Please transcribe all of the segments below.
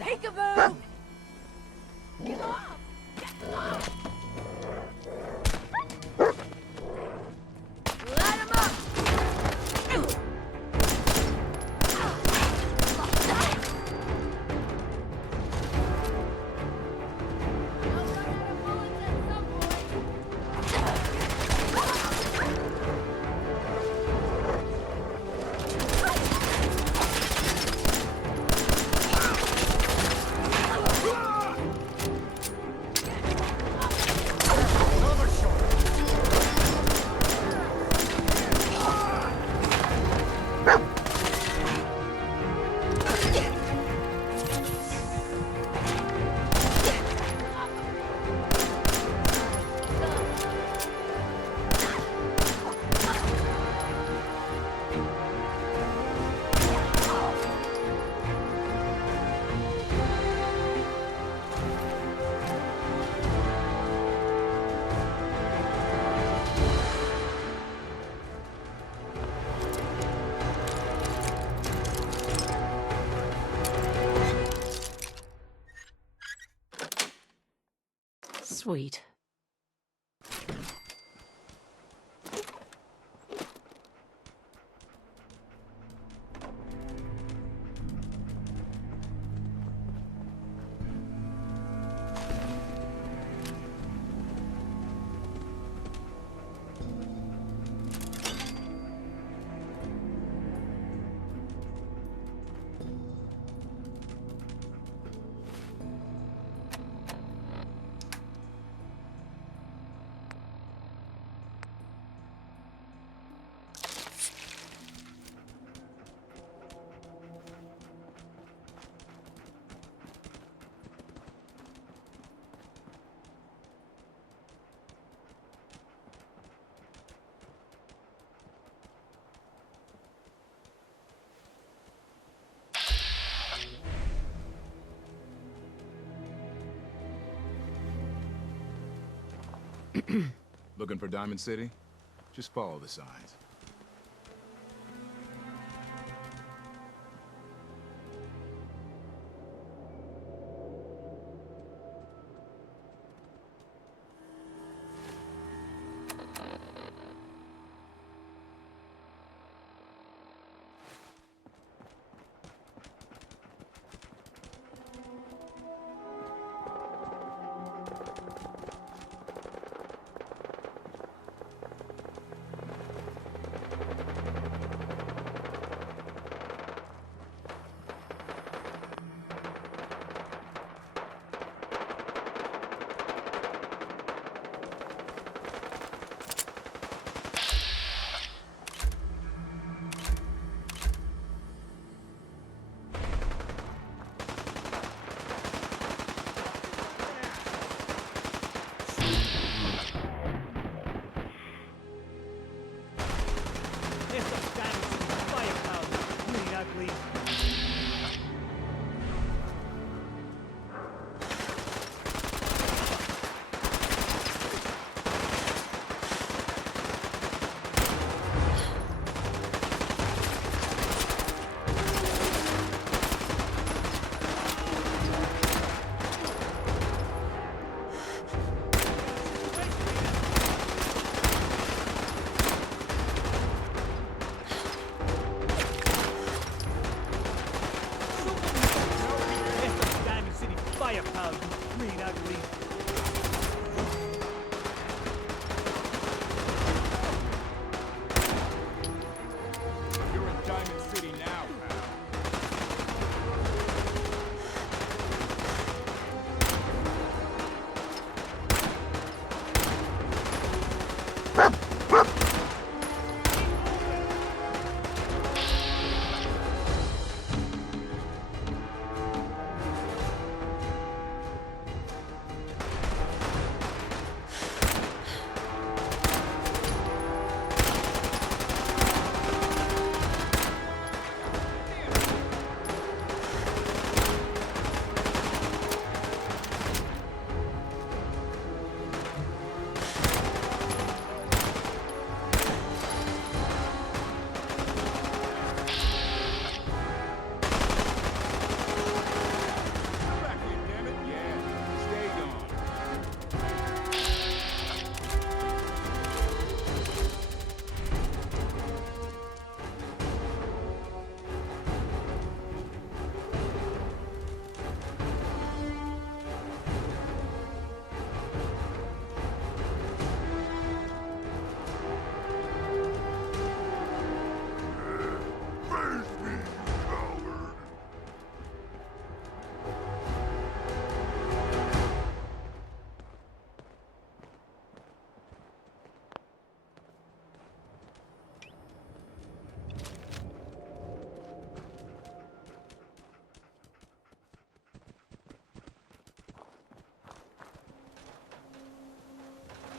Peekaboo! Get off! Get off! Light him up! Sweet. Looking for Diamond City? Just follow the signs.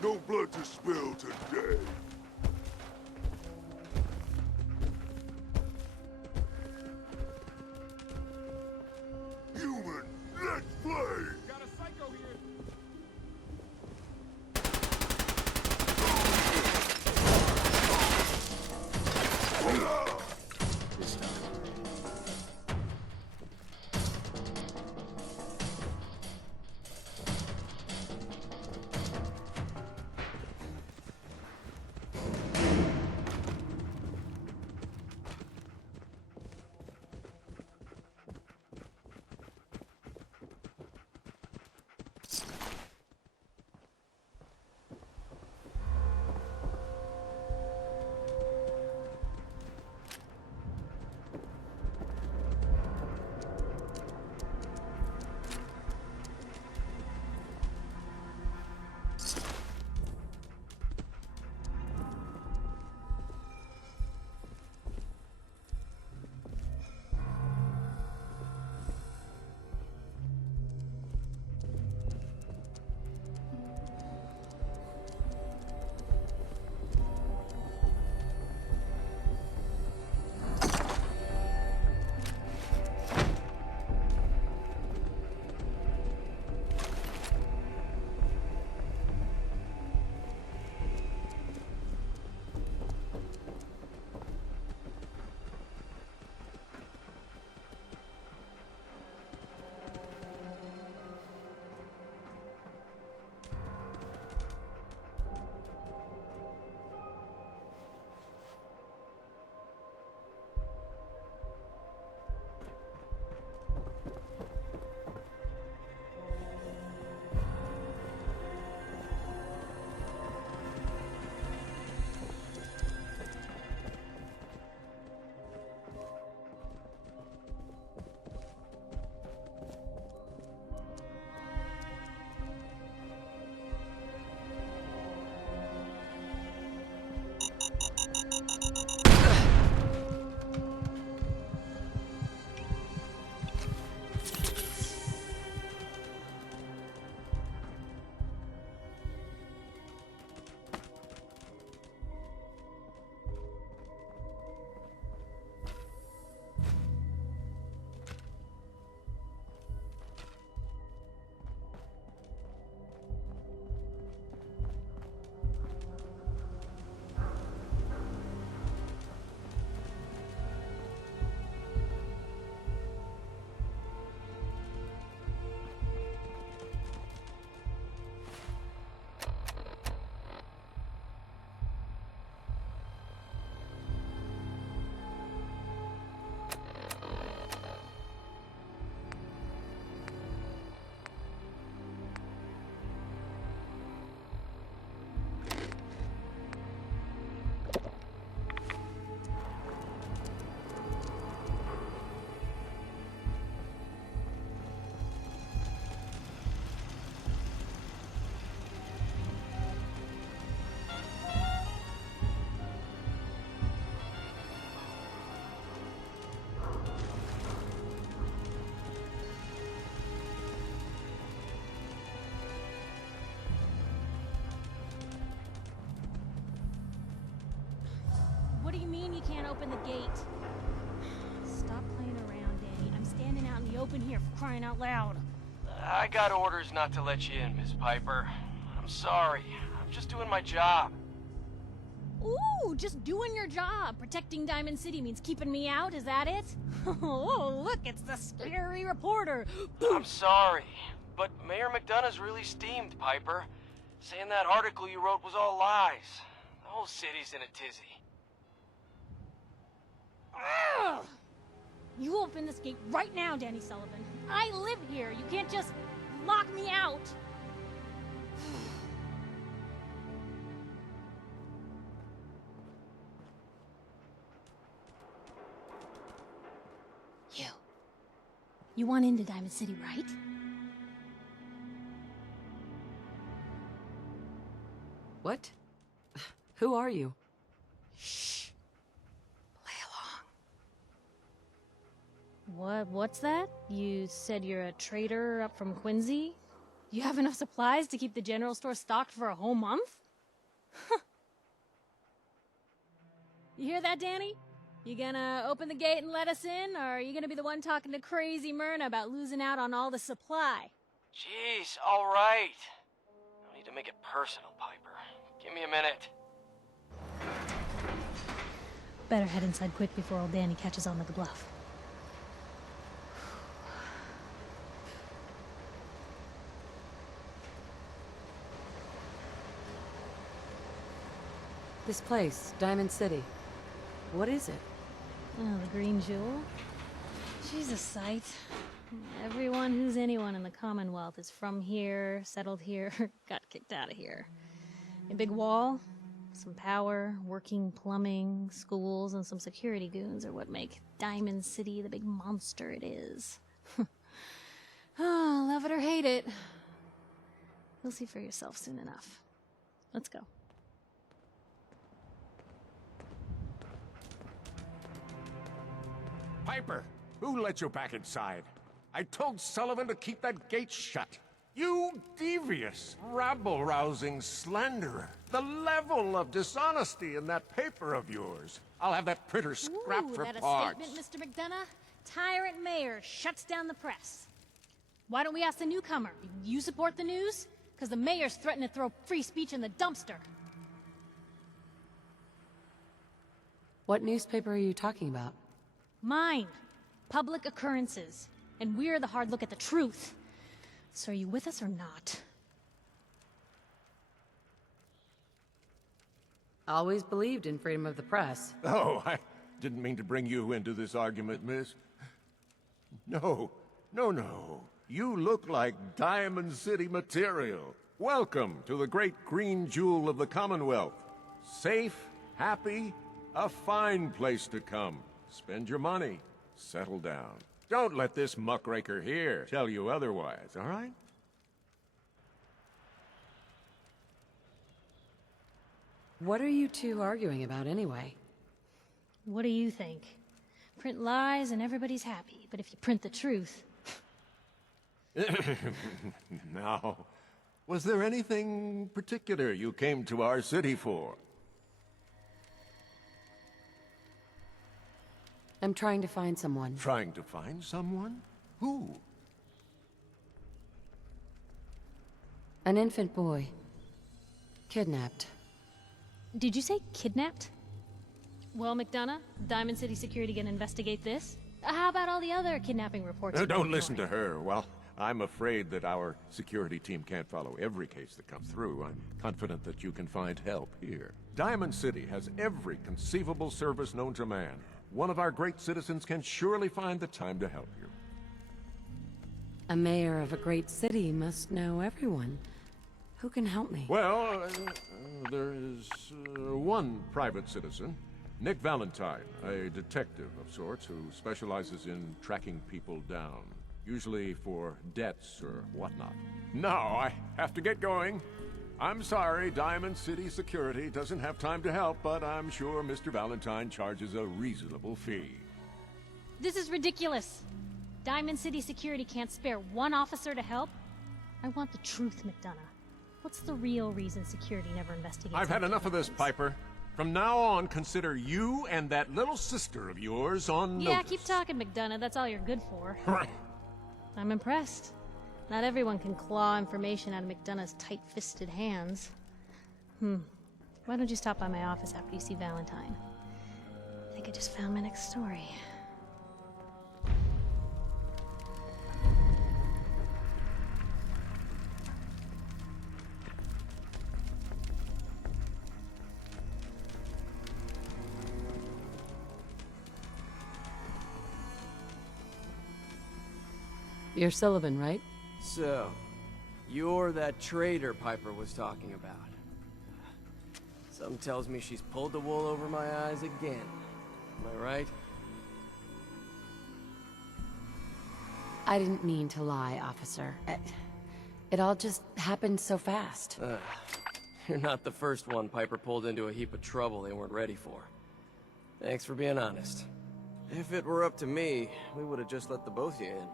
No blood to spill today. Human, let's play! Got a psycho here! This time. What do you mean you can't open the gate? Stop playing around, Danny. I'm standing out in the open here for crying out loud. I got orders not to let you in, Miss Piper. I'm sorry. I'm just doing my job. Ooh, just doing your job. Protecting Diamond City means keeping me out, is that it? Oh, look, it's the scary reporter. I'm sorry, but Mayor McDonough's really steamed, Piper. Saying that article you wrote was all lies. The whole city's in a tizzy. Ugh! You open this gate right now, Danny Sullivan. I live here. You can't just lock me out. You want into Diamond City, right? What? Who are you? Shh. Play along. What's that? You said you're a trader up from Quincy? You have enough supplies to keep the general store stocked for a whole month? You hear that, Danny? You gonna open the gate and let us in, or are you gonna be the one talking to crazy Myrna about losing out on all the supply? Jeez, all right. No need to make it personal, Piper. Give me a minute. Better head inside quick before old Danny catches on to the bluff. This place, Diamond City. What is it? Oh, the Green Jewel? She's a sight. Everyone who's anyone in the Commonwealth is from here, settled here, got kicked out of here. A big wall, some power, working plumbing, schools, and some security goons are what make Diamond City the big monster it is. Oh, love it or hate it. You'll see for yourself soon enough. Let's go. Piper, who let you back inside? I told Sullivan to keep that gate shut. You devious, rabble-rousing slanderer. The level of dishonesty in that paper of yours. I'll have that printer scrapped Ooh, for that parts. a statement, Mr. McDonough? Tyrant mayor shuts down the press. Why don't we ask the newcomer? You support the news? Because the mayor's threatening to throw free speech in the dumpster. What newspaper are you talking about? Mine. Public occurrences. And we're the hard look at the truth. So are you with us or not? Always believed in freedom of the press. Oh, I didn't mean to bring you into this argument, miss. No. You look like Diamond City material. Welcome to the great green jewel of the Commonwealth. Safe, happy, a fine place to come. Spend your money. Settle down. Don't let this muckraker here tell you otherwise, all right? What are you two arguing about anyway? What do you think? Print lies and everybody's happy, but if you print the truth... Now, was there anything particular you came to our city for? I'm trying to find someone. Trying to find someone? Who? An infant boy. Kidnapped. Did you say kidnapped? Well, McDonough, Diamond City Security gonna investigate this? How about all the other kidnapping reports? Don't listen to her. Well, I'm afraid that our security team can't follow every case that comes through. I'm confident that you can find help here. Diamond City has every conceivable service known to man. One of our great citizens can surely find the time to help you. A mayor of a great city must know everyone. Who can help me? Well, there is one private citizen, Nick Valentine, a detective of sorts who specializes in tracking people down, usually for debts or whatnot. Now, I have to get going. I'm sorry, Diamond City Security doesn't have time to help, but I'm sure Mr. Valentine charges a reasonable fee. This is ridiculous. Diamond City Security can't spare one officer to help. I want the truth, McDonough. What's the real reason security never investigates? I've had enough of this, Piper. From now on, consider you and that little sister of yours on Yeah, notice. keep talking, McDonough. That's all you're good for. I'm impressed. Not everyone can claw information out of McDonough's tight-fisted hands. Why don't you stop by my office after you see Valentine? I think I just found my next story. You're Sullivan, right? So, you're that traitor Piper was talking about. Something tells me she's pulled the wool over my eyes again. Am I right? I didn't mean to lie, officer. It all just happened so fast. You're not the first one Piper pulled into a heap of trouble they weren't ready for. Thanks for being honest. If it were up to me, we would have just let the both of you in.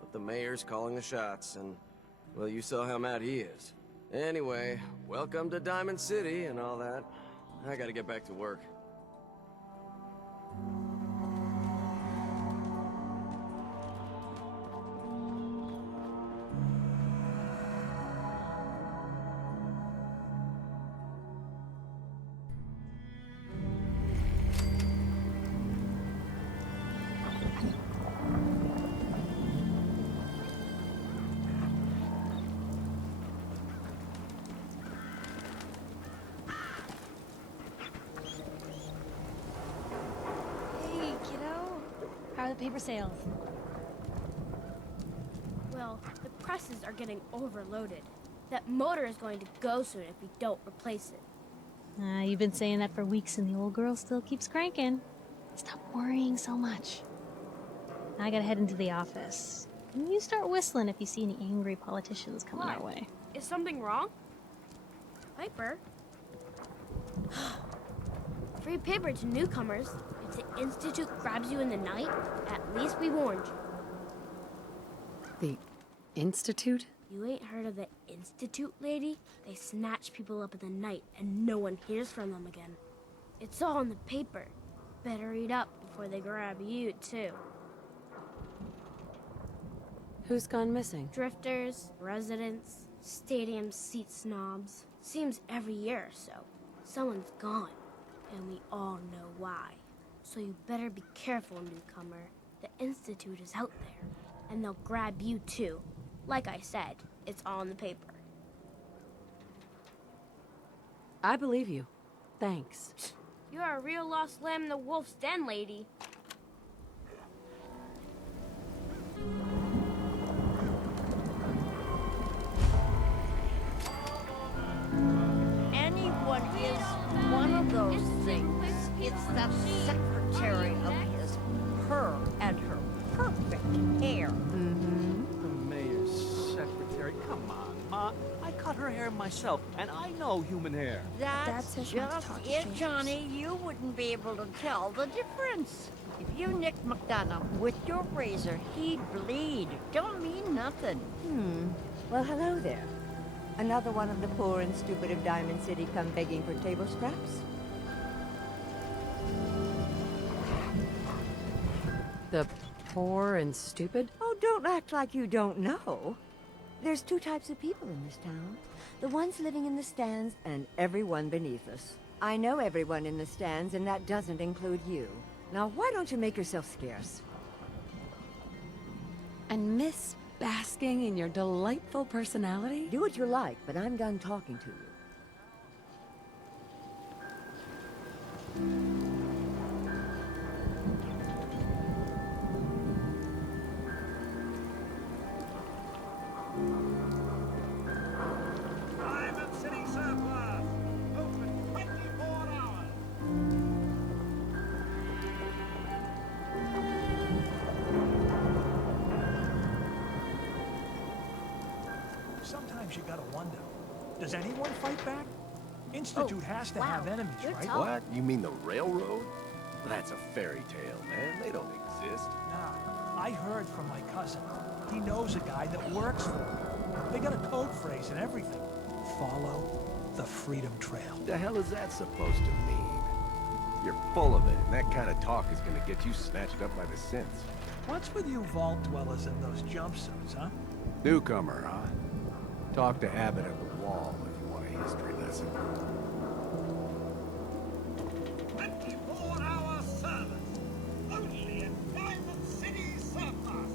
But the mayor's calling the shots, and Well, you saw how mad he is. Anyway, welcome to Diamond City and all that. I gotta get back to work. Hey, kiddo. How are the paper sales? Well, the presses are getting overloaded. That motor is going to go soon if we don't replace it. You've been saying that for weeks and the old girl still keeps cranking. Stop worrying so much. I gotta head into the office. And you start whistling if you see any angry politicians coming our way. Is something wrong? Piper? Free paper to newcomers. If the Institute grabs you in the night, at least we warned you. The Institute? You ain't heard of the Institute, lady? They snatch people up in the night and no one hears from them again. It's all in the paper. Better read up before they grab you, too. Who's gone missing? Drifters, residents, stadium seat snobs. Seems every year or so. Someone's gone, and we all know why. So you better be careful, newcomer. The Institute is out there, and they'll grab you too. Like I said, it's all in the paper. I believe you. Thanks. You're a real lost lamb in the wolf's den, lady. Anyone is one of those things. It's that secretary of his, her and her perfect hair. The mayor's secretary. Come on, Ma. I cut her hair myself, and I know human hair. That's just it, Johnny. You wouldn't be able to tell the difference. If you nicked McDonough with your razor, he'd bleed. Don't mean nothing. Well, hello there. Another one of the poor and stupid of Diamond City come begging for table scraps? The poor and stupid? Oh, don't act like you don't know. There's two types of people in this town. The ones living in the stands and everyone beneath us. I know everyone in the stands, and that doesn't include you. Now, why don't you make yourself scarce? And Miss basking in your delightful personality? Do what you like, but I'm done talking to you. Diamond City Surplus! Open 24 hours! Sometimes you gotta wonder, does anyone fight back? Institute has to have enemies, Good right? talk. What? You mean the railroad? That's a fairy tale, man. They don't exist. Now, I heard from my cousin. He knows a guy that works for him. They got a code phrase and everything. Follow the Freedom Trail. What the hell is that supposed to mean? You're full of it, and that kind of talk is gonna get you snatched up by the synths. What's with you vault dwellers in those jumpsuits, huh? Newcomer, huh? Talk to Abbott at the wall if you want a history lesson. 24-hour service. Only in Diamond City Surplus.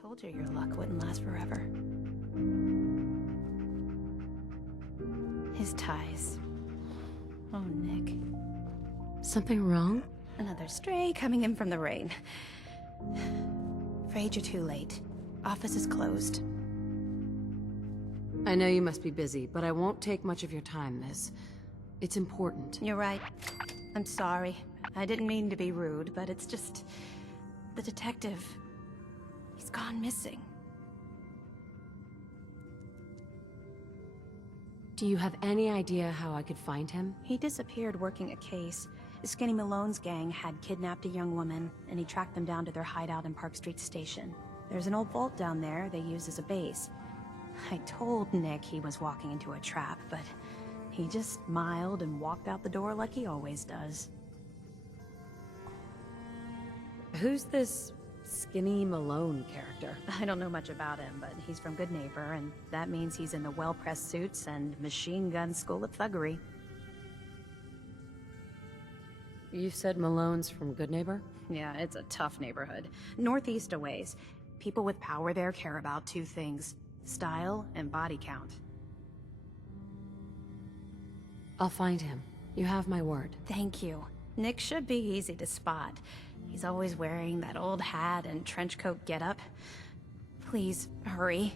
Told you your luck wouldn't last forever. His ties. Oh, Nick. Something wrong? Another stray coming in from the rain. Afraid you're too late. Office is closed. I know you must be busy, but I won't take much of your time, miss. It's important. You're right. I'm sorry. I didn't mean to be rude, but it's just... the detective... he's gone missing. Do you have any idea how I could find him? He disappeared working a case. Skinny Malone's gang had kidnapped a young woman, and he tracked them down to their hideout in Park Street Station. There's an old vault down there they use as a base. I told Nick he was walking into a trap, but he just smiled and walked out the door like he always does. Who's this Skinny Malone character? I don't know much about him, but he's from Good Neighbor, and that means he's in the well-pressed suits and machine gun school of thuggery. You said Malone's from Good Neighbor? Yeah, it's a tough neighborhood. Northeast a ways. People with power there care about two things: style and body count. I'll find him. You have my word. Thank you. Nick should be easy to spot. He's always wearing that old hat and trench coat getup. Please, hurry.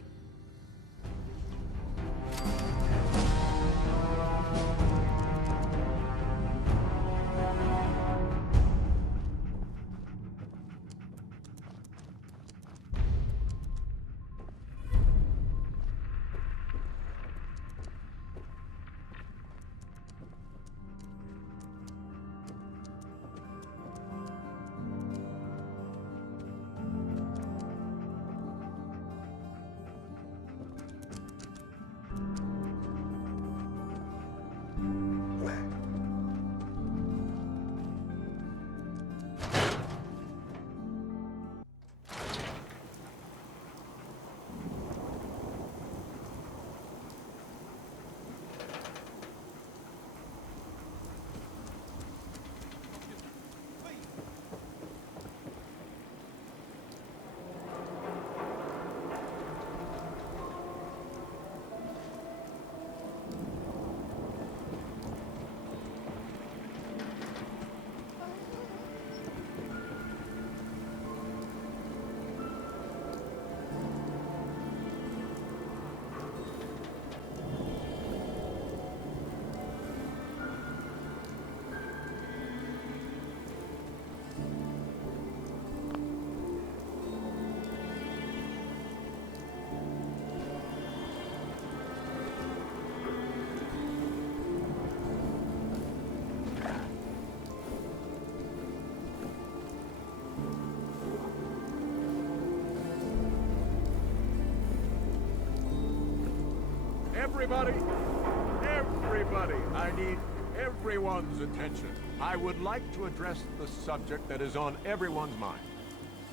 Everybody, I need everyone's attention. I would like to address the subject that is on everyone's mind.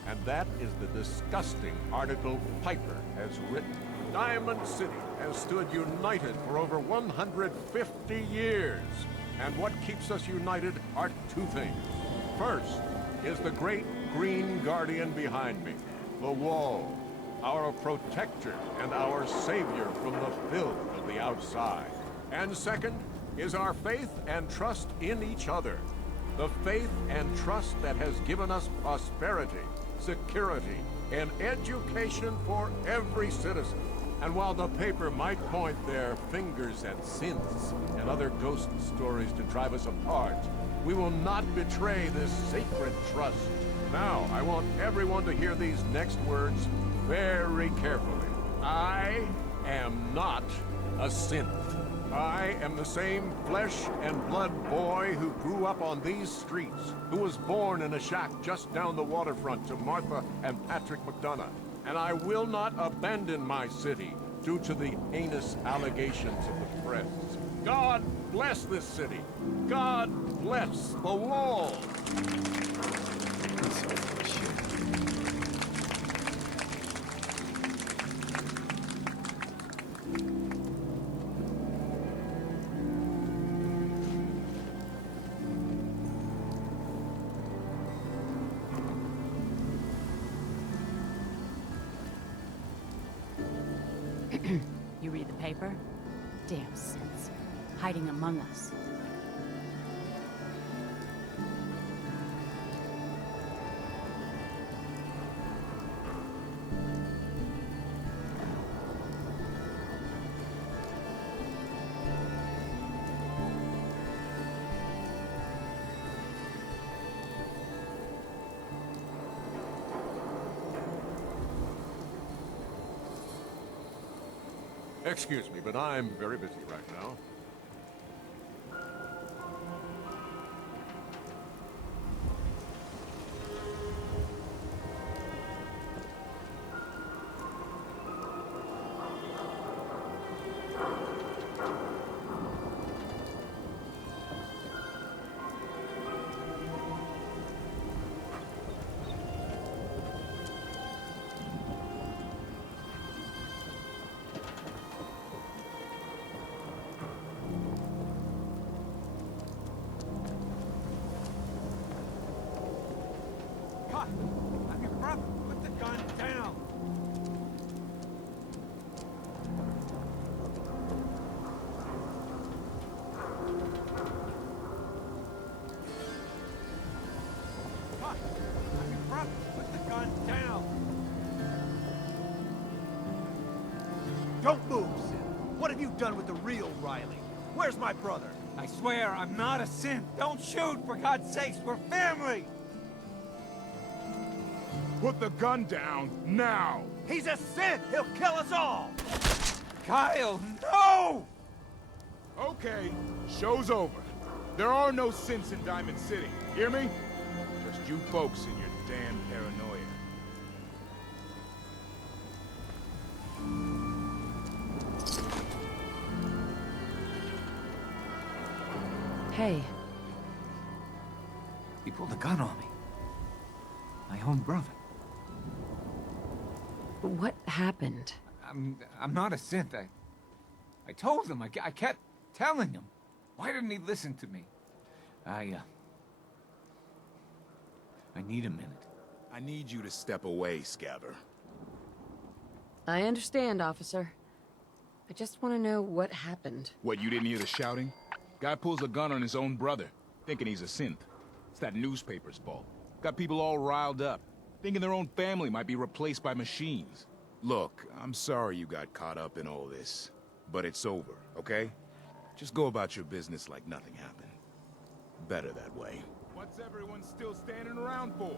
And that is the disgusting article Piper has written. Diamond City has stood united for over 150 years. And what keeps us united are two things. First is the great green guardian behind me, the wall. Our protector and our savior from the filth of the outside. And second is our faith and trust in each other. The faith and trust that has given us prosperity, security, and education for every citizen. And while the paper might point their fingers at synths and other ghost stories to drive us apart, we will not betray this sacred trust. Now, I want everyone to hear these next words very carefully. I am not a synth. I am the same flesh and blood boy who grew up on these streets, who was born in a shack just down the waterfront to Martha and Patrick McDonough. And I will not abandon my city due to the heinous allegations of the press. God bless this city. God bless the wall. You read the paper? Damn synths. Hiding among us. Excuse me, but I'm very busy right now. Cut! I'm your brother. Put the gun down. Cut! I'm your brother. Put the gun down. Don't move, Sid. What have you done with the real Riley? Where's my brother? I swear, I'm not a synth. Don't shoot, for God's sakes. We're family. Put the gun down, now! He's a synth! He'll kill us all! Kyle, no! Okay, show's over. There are no synths in Diamond City, hear me? Just you folks and your damn paranoia. Hey, He pulled a gun on me. My own brother. what happened? I'm not a synth. I told him. I kept telling him. Why didn't he listen to me? I need a minute. I need you to step away, Scabber. I understand, officer. I just want to know what happened. What, you didn't hear the shouting? Guy pulls a gun on his own brother, thinking he's a synth. It's that newspaper's fault. Got people all riled up, thinking their own family might be replaced by machines. Look, I'm sorry you got caught up in all this, but it's over, okay? Just go about your business like nothing happened. Better that way. What's everyone still standing around for?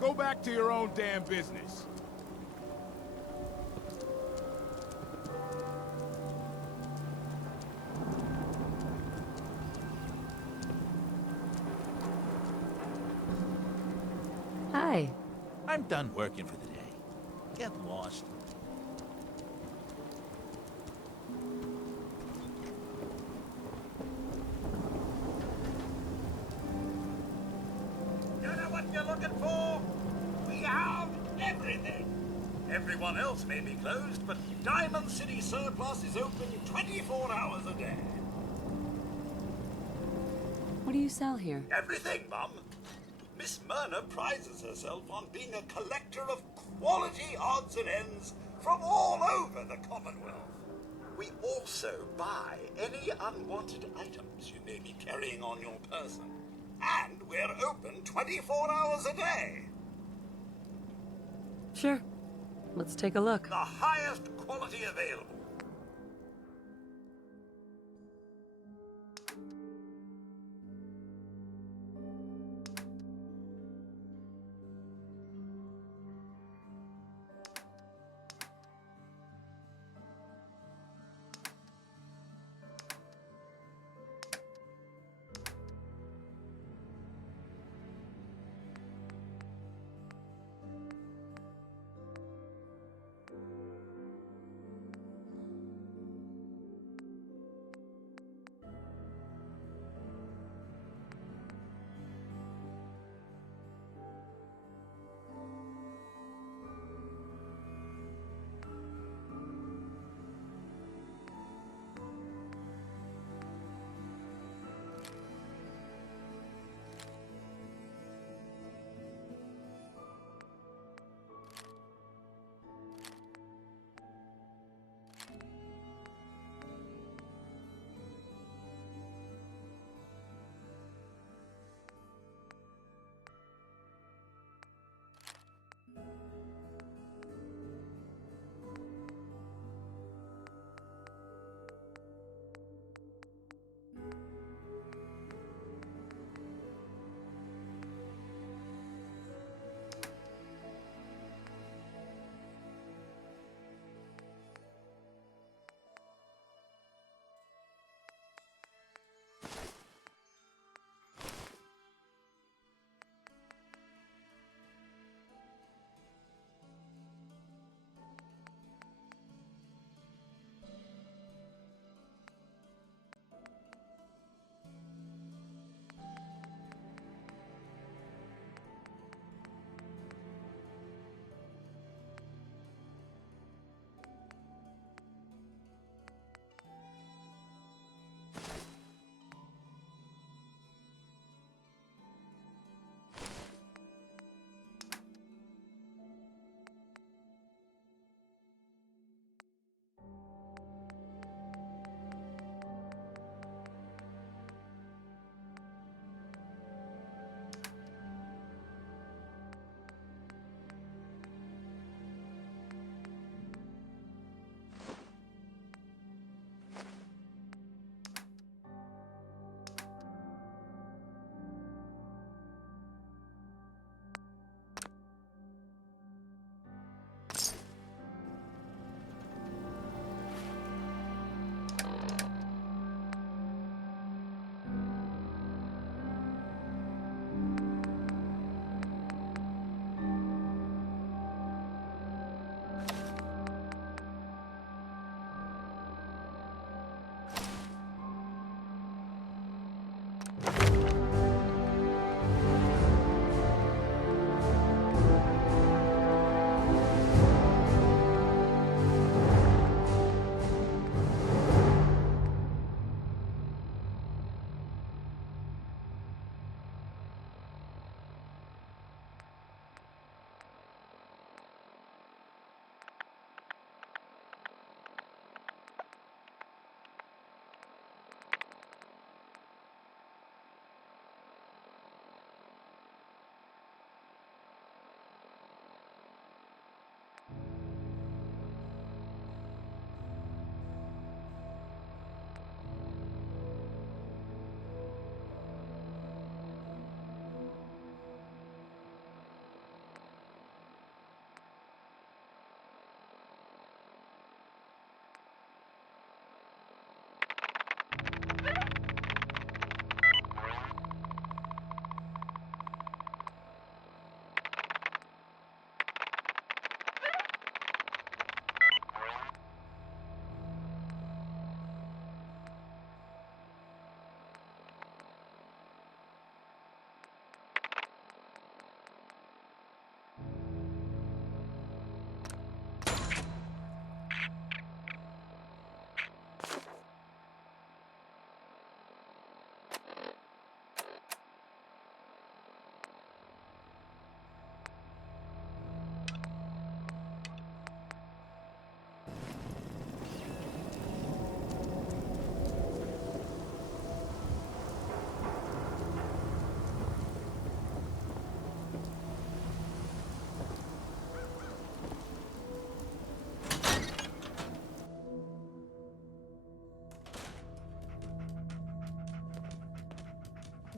Go back to your own damn business. Hi. I'm done working for the day. Get lost. You know what you're looking for? We have everything. Everyone else may be closed, but Diamond City Surplus is open 24 hours a day. What do you sell here? Everything, Mum. Miss Myrna prizes herself on being a collector of quality odds and ends from all over the Commonwealth. We also buy any unwanted items you may be carrying on your person. And we're open 24 hours a day. Sure. Let's take a look. The highest quality available.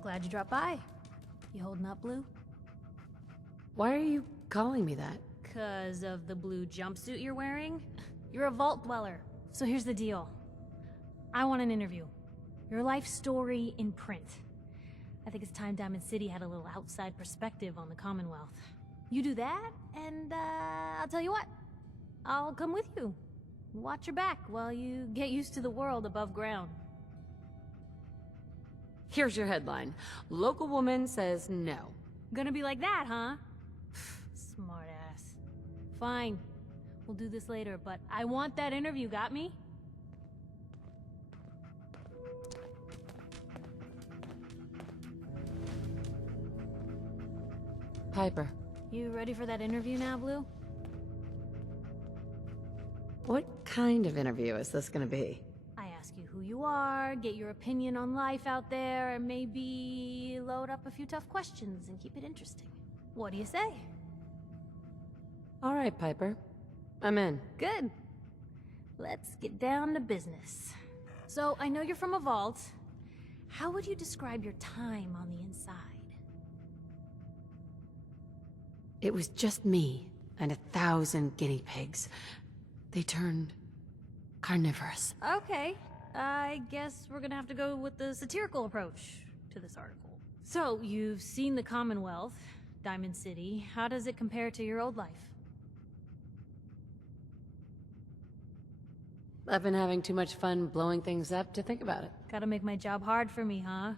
Glad you dropped by. You holding up, Blue? Why are you calling me that? 'Cause of the blue jumpsuit you're wearing? You're a vault dweller. So here's the deal. I want an interview. Your life story in print. I think it's time Diamond City had a little outside perspective on the Commonwealth. You do that, and I'll tell you what. I'll come with you. Watch your back while you get used to the world above ground. Here's your headline. Local woman says no. Gonna be like that, huh? Smart ass. Fine. We'll do this later, but I want that interview, got me? Piper. You ready for that interview now, Blue? What kind of interview is this gonna be? I ask you who you are, get your opinion on life out there, and maybe load up a few tough questions and keep it interesting. What do you say? All right, Piper. I'm in. Good. Let's get down to business. So, I know you're from a vault. How would you describe your time on the inside? It was just me and 1,000 guinea pigs. They turned carnivorous. Okay, I guess we're gonna have to go with the satirical approach to this article. So, you've seen the Commonwealth, Diamond City. How does it compare to your old life? I've been having too much fun blowing things up to think about it. Gotta make my job hard for me, huh?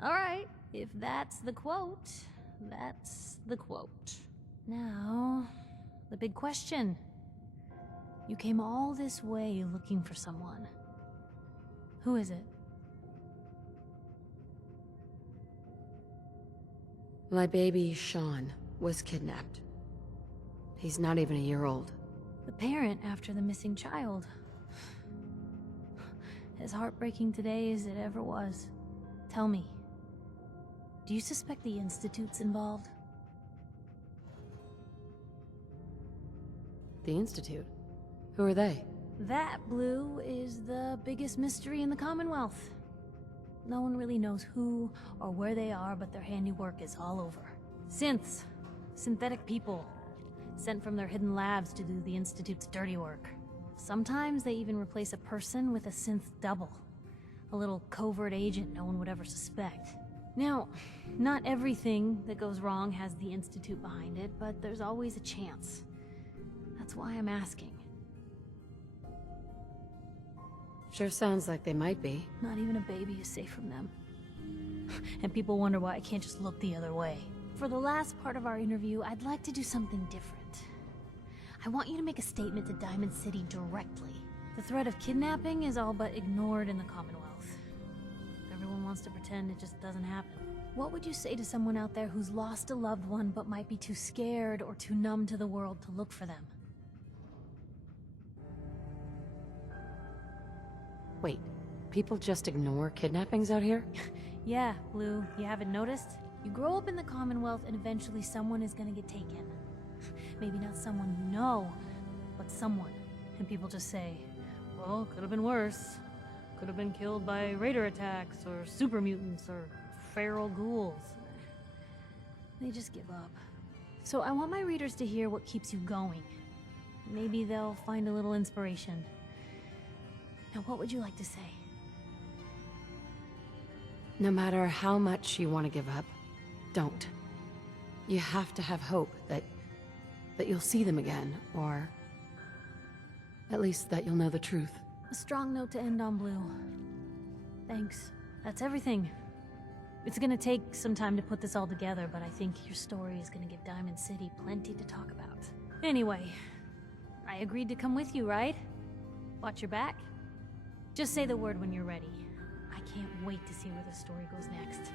Alright, if that's the quote, that's the quote. Now, the big question. You came all this way looking for someone. Who is it? My baby, Sean, was kidnapped. He's not even a year old. The parent after the missing child. As heartbreaking today as it ever was. Tell me, do you suspect the Institute's involved? The Institute? Who are they? That, Blue, is the biggest mystery in the Commonwealth. No one really knows who or where they are, but their handiwork is all over. Synths. Synthetic people. Sent from their hidden labs to do the Institute's dirty work. Sometimes they even replace a person with a synth double. A little covert agent no one would ever suspect. Now, not everything that goes wrong has the Institute behind it, but there's always a chance. That's why I'm asking. Sure sounds like they might be. Not even a baby is safe from them. And people wonder why I can't just look the other way. For the last part of our interview, I'd like to do something different. I want you to make a statement to Diamond City directly. The threat of kidnapping is all but ignored in the Commonwealth. Everyone wants to pretend it just doesn't happen. What would you say to someone out there who's lost a loved one but might be too scared or too numb to the world to look for them? Wait, people just ignore kidnappings out here? Yeah, Blue, you haven't noticed? You grow up in the Commonwealth and eventually someone is gonna get taken. Maybe not someone you know, but someone. And people just say, well, could have been worse. Could have been killed by raider attacks, or super mutants, or feral ghouls. They just give up. So I want my readers to hear what keeps you going. Maybe they'll find a little inspiration. Now, what would you like to say? No matter how much you want to give up, don't. You have to have hope that you'll see them again, or at least that you'll know the truth. A strong note to end on, Blue. Thanks. That's everything. It's gonna take some time to put this all together, but I think your story is gonna give Diamond City plenty to talk about. Anyway, I agreed to come with you, right? Watch your back? Just say the word when you're ready. I can't wait to see where the story goes next.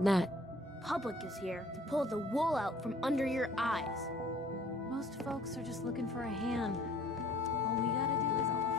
Nat. Public is here to pull the wool out from under your eyes. Most folks are just looking for a hand. All we gotta do is offer.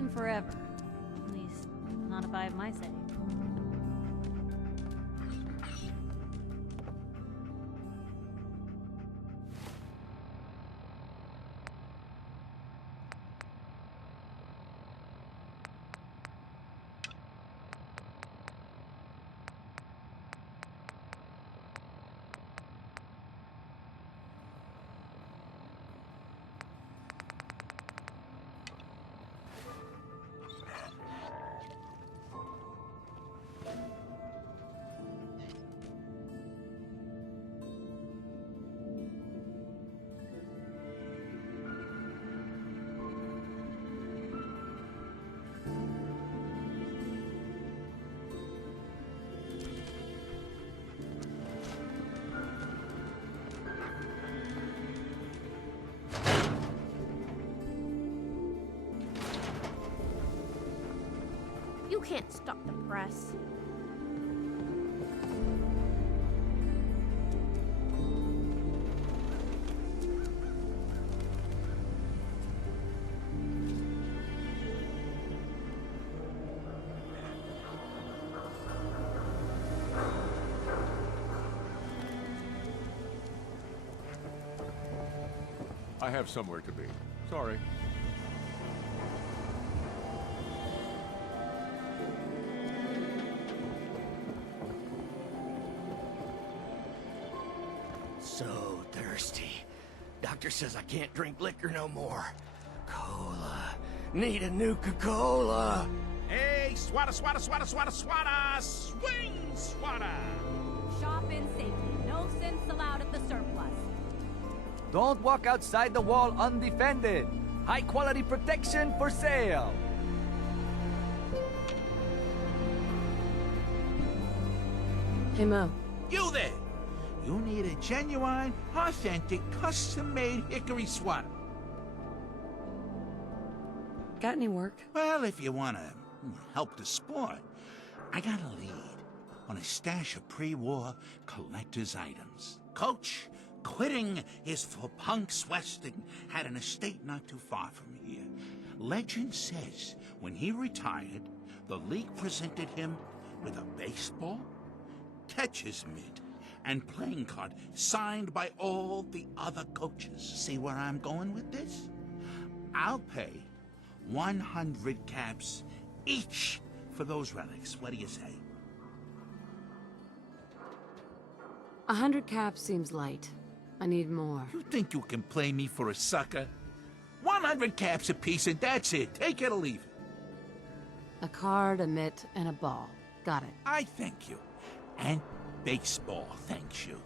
been forever. At least, not if I have my say. You can't stop the press. I have somewhere to be. Sorry. So thirsty. Doctor says I can't drink liquor no more. Cola. Need a Nuka-Cola. Hey, swatter, swatter, swatter, swatter, swatter! Swing, swatter! Shop in safety. No synths allowed at the surplus. Don't walk outside the wall undefended. High quality protection for sale. Hey, Mo. You there! You need a genuine, authentic, custom-made hickory swatter. Got any work? Well, if you want to help the sport, I got a lead on a stash of pre-war collector's items. Coach, quitting his for punks Westing, had an estate not too far from here. Legend says when he retired, the league presented him with a baseball, catcher's mitt, and playing card signed by all the other coaches. See where I'm going with this? I'll pay 100 caps each for those relics. What do you say? 100 caps seems light. I need more. You think you can play me for a sucker? 100 caps apiece and that's it. Take it or leave it. A card, a mitt, and a ball. Got it. I thank you. And baseball thanks you.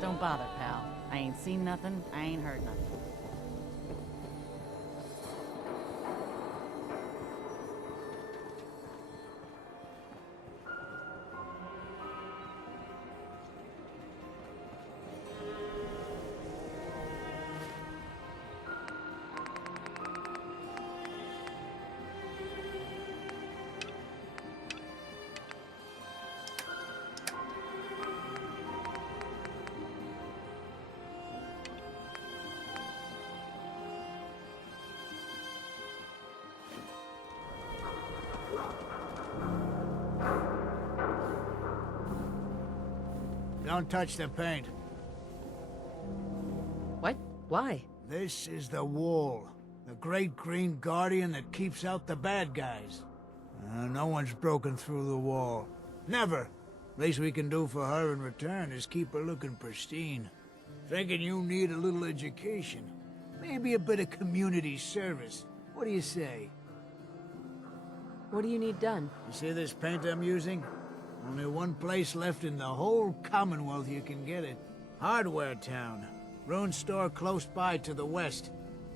Don't bother, pal. I ain't seen nothing, I ain't heard nothing. Don't touch the paint. What? Why? This is the wall. The great green guardian that keeps out the bad guys. No one's broken through the wall. Never. Least we can do for her in return is keep her looking pristine. Thinking you need a little education. Maybe a bit of community service. What do you say? What do you need done? You see this paint I'm using? Only one place left in the whole Commonwealth you can get it. Hardware Town. Ruin store close by to the west.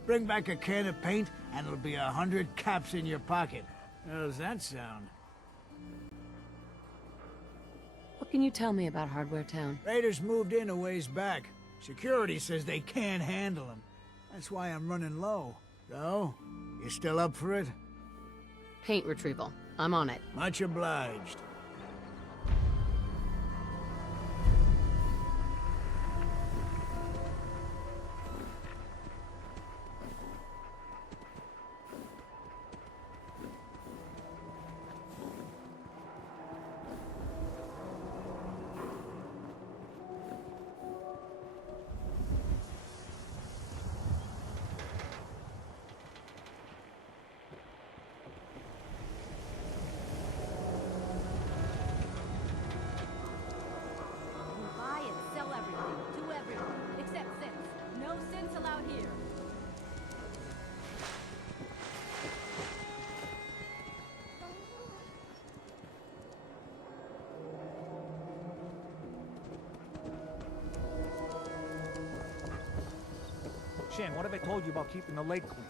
Bring back a can of paint and it'll be 100 caps in your pocket. How's that sound? What can you tell me about Hardware Town? Raiders moved in a ways back. Security says they can't handle them. That's why I'm running low. So, you still up for it? Paint retrieval. I'm on it. Much obliged. Shang, what have I told you about keeping the lake clean?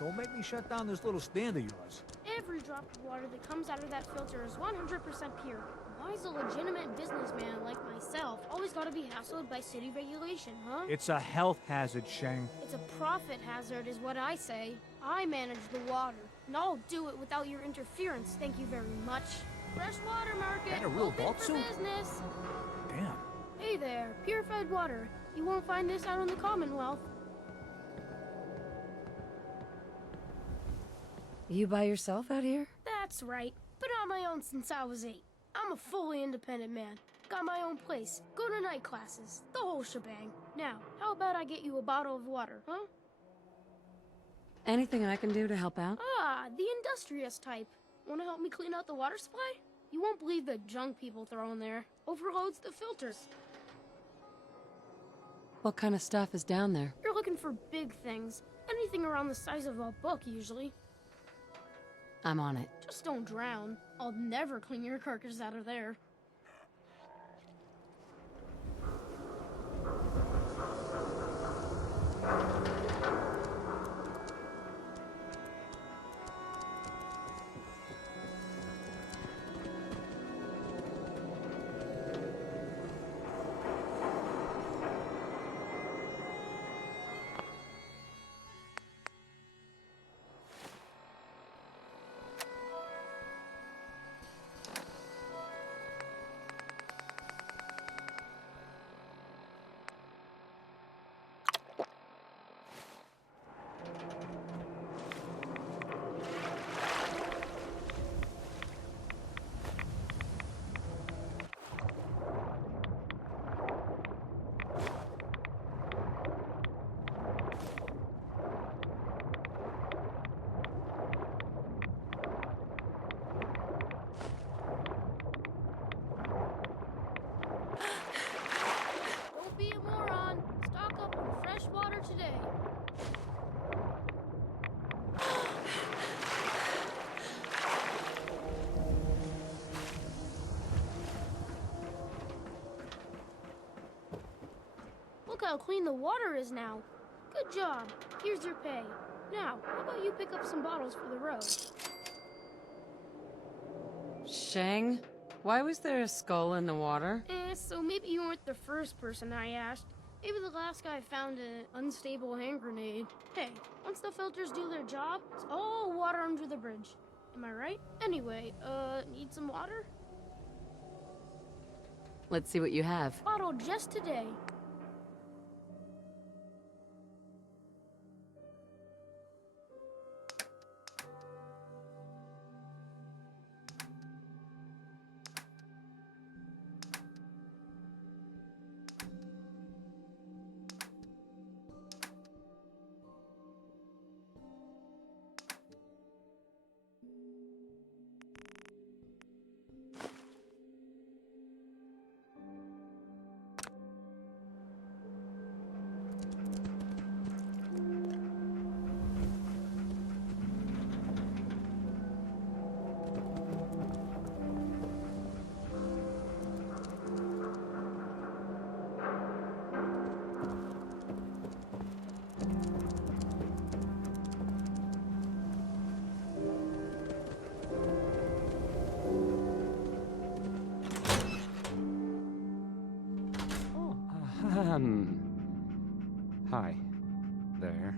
Don't make me shut down this little stand of yours. Every drop of water that comes out of that filter is 100% pure. Why is a legitimate businessman like myself always gotta be hassled by city regulation, huh? It's a health hazard, Shang. It's a profit hazard is what I say. I manage the water, and I'll do it without your interference, thank you very much. Freshwater market, That a real open vault for suit? business. Damn. Hey there, purified water. You won't find this out in the Commonwealth. You by yourself out here? That's right. Been on my own since I was 8. I'm a fully independent man. Got my own place, go to night classes, the whole shebang. Now, how about I get you a bottle of water, huh? Anything I can do to help out? Ah, the industrious type. Wanna help me clean out the water supply? You won't believe the junk people throw in there. Overloads the filters. What kind of stuff is down there? You're looking for big things. Anything around the size of a book, usually. I'm on it. Just don't drown. I'll never clean your carcass out of there. Don't be a moron. Stock up on fresh water today. Look how clean the water is now. Good job. Here's your pay. Now, how about you pick up some bottles for the road? Shang? Why was there a skull in the water? So maybe you weren't the first person I asked. Maybe the last guy found an unstable hand grenade. Hey, once the filters do their job, it's all water under the bridge. Am I right? Anyway, need some water? Let's see what you have. Bottle just today. Hi. There.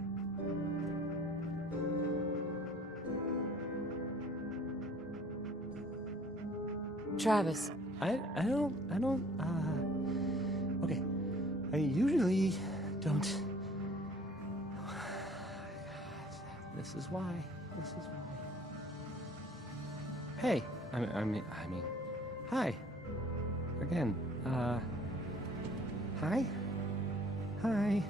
Travis. I don't, okay. I usually don't... This is why. Hey, I mean, hi. Again, hi? Hi.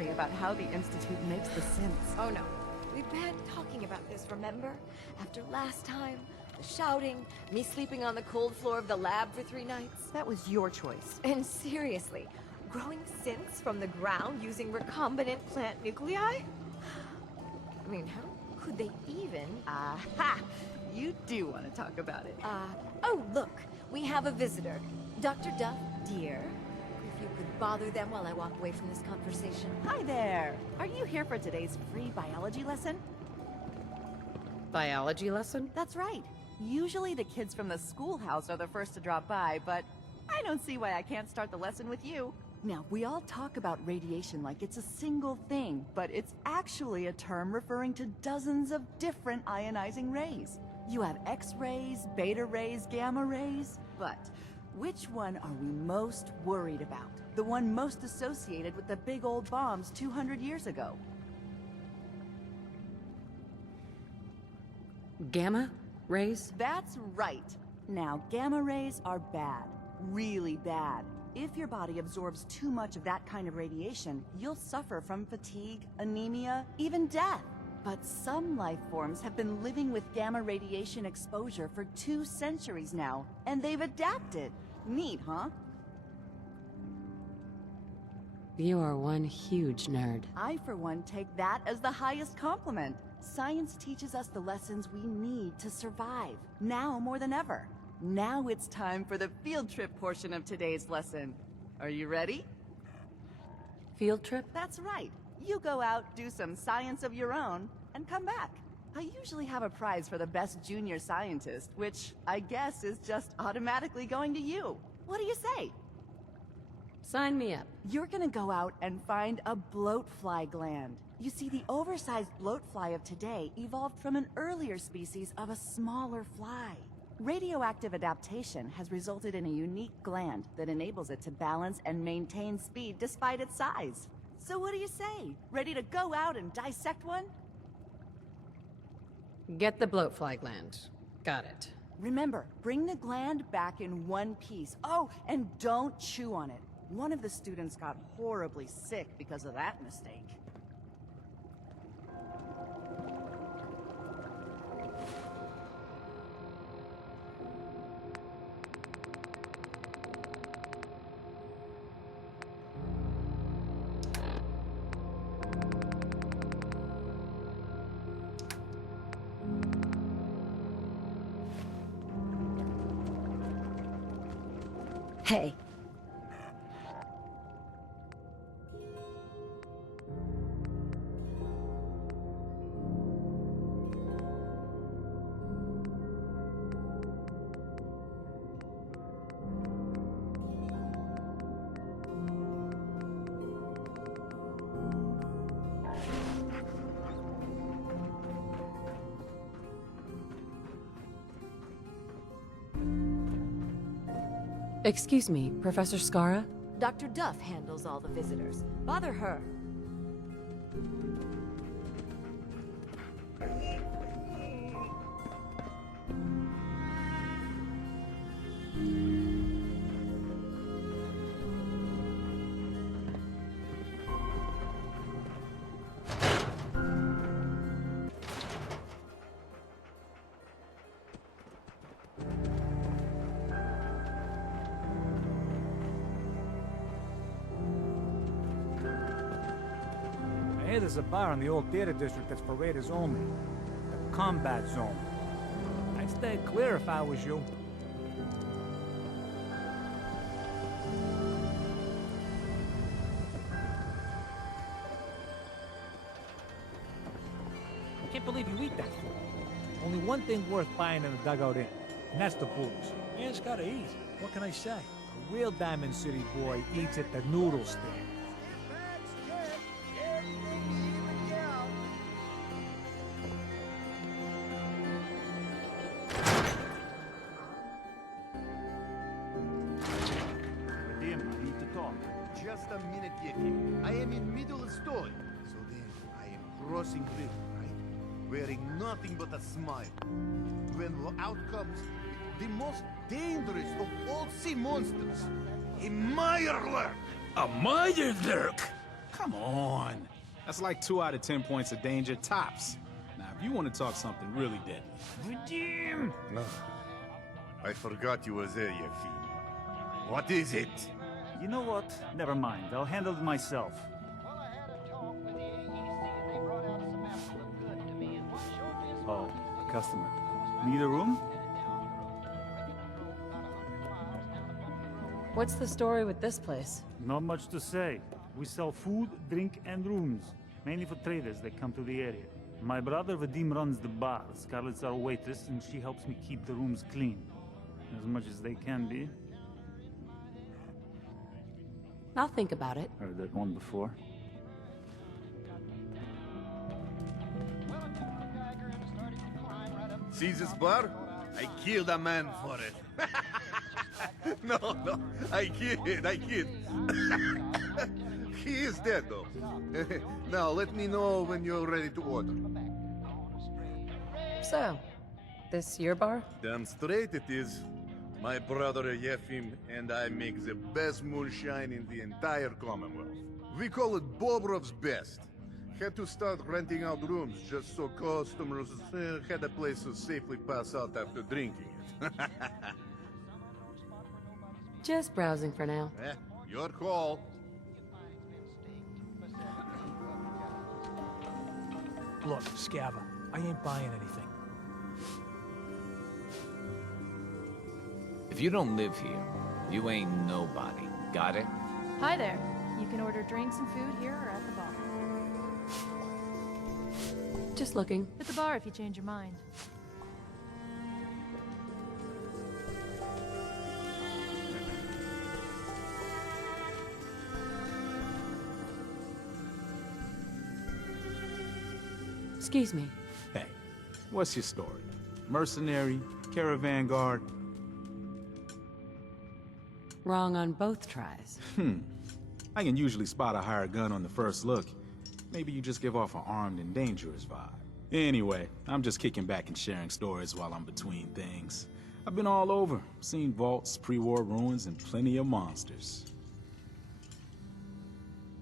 story about how the Institute makes the synths. Oh no. We banned talking about this, remember? After last time, the shouting, me sleeping on the cold floor of the lab for 3 nights. That was your choice. And seriously, growing synths from the ground using recombinant plant nuclei? I mean, how could they even? Aha! You do want to talk about it. Oh look, we have a visitor. Dr. Duff, dear. If you could bother them while I walk away from this conversation. Hi there! Are you here for today's free biology lesson? Biology lesson? That's right. Usually the kids from the schoolhouse are the first to drop by, but I don't see why I can't start the lesson with you. Now, we all talk about radiation like it's a single thing, but it's actually a term referring to dozens of different ionizing rays. You have X-rays, beta rays, gamma rays, but which one are we most worried about? The one most associated with the big old bombs 200 years ago. Gamma rays? That's right. Now, gamma rays are bad. Really bad. If your body absorbs too much of that kind of radiation, you'll suffer from fatigue, anemia, even death. But some life forms have been living with gamma radiation exposure for 2 centuries now, and they've adapted. Neat, huh? You are one huge nerd. I, for one, take that as the highest compliment. Science teaches us the lessons we need to survive, now more than ever. Now it's time for the field trip portion of today's lesson. Are you ready? Field trip? That's right. You go out, do some science of your own, and come back. I usually have a prize for the best junior scientist, which I guess is just automatically going to you. What do you say? Sign me up. You're gonna go out and find a bloatfly gland. You see, the oversized bloatfly of today evolved from an earlier species of a smaller fly. Radioactive adaptation has resulted in a unique gland that enables it to balance and maintain speed despite its size. So what do you say? Ready to go out and dissect one? Get the bloatfly gland. Got it. Remember, bring the gland back in one piece. Oh, and don't chew on it. One of the students got horribly sick because of that mistake. Hey. Excuse me, Professor Skara? Dr. Duff handles all the visitors. Bother her. Hey, there's a bar in the old theater district that's for raiders only. The combat zone. I'd stay clear if I was you. I can't believe you eat that food. Only one thing worth buying in a dugout inn, and that's the booze. Man's gotta eat. What can I say? A real Diamond City boy eats at the noodle stand. Just a minute, Yeti. I am in middle of story. So then, I am crossing river, right? Wearing nothing but a smile. When out comes the most dangerous of all sea monsters, a Mirelurk. A Mirelurk? Come on. That's like 2 out of 10 points of danger tops. Now, if you want to talk something really deadly. Redeem! I forgot you were there, Yefim. What is it? You know what? Never mind. I'll handle it myself. Oh, a customer. Need a room? What's the story with this place? Not much to say. We sell food, drink, and rooms. Mainly for traders that come to the area. My brother Vadim runs the bar. Scarlett's our waitress, and she helps me keep the rooms clean. As much as they can be. I'll think about it. Heard that one before. See this bar? I killed a man for it. No, I kid. He is dead, though. Now, let me know when you're ready to order. So, this your bar? Damn straight it is. My brother Yefim and I make the best moonshine in the entire Commonwealth. We call it Bobrov's Best. Had to start renting out rooms just so customers had a place to safely pass out after drinking it. Just browsing for now. Your call. Look, Scava, I ain't buying anything. If you don't live here, you ain't nobody. Got it? Hi there. You can order drinks and food here or at the bar. Just looking. At the bar if you change your mind. Excuse me. Hey, what's your story? Mercenary? Caravan guard? Wrong on both tries. I can usually spot a hired gun on the first look. Maybe you just give off an armed and dangerous vibe. Anyway, I'm just kicking back and sharing stories while I'm between things. I've been all over, seen vaults, pre-war ruins, and plenty of monsters.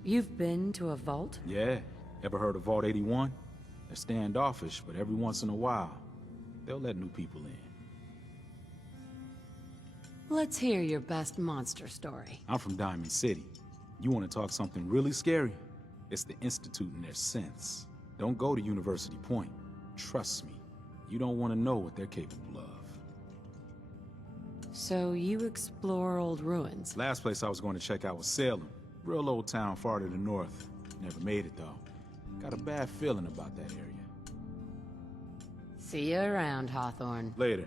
You've been to a vault? Yeah. Ever heard of Vault 81? They're standoffish, but every once in a while, they'll let new people in. Let's hear your best monster story. I'm from Diamond City. You want to talk something really scary? It's the Institute and their synths. Don't go to University Point. Trust me. You don't want to know what they're capable of. So you explore old ruins? Last place I was going to check out was Salem. Real old town far to the north. Never made it, though. Got a bad feeling about that area. See you around, Hawthorne. Later.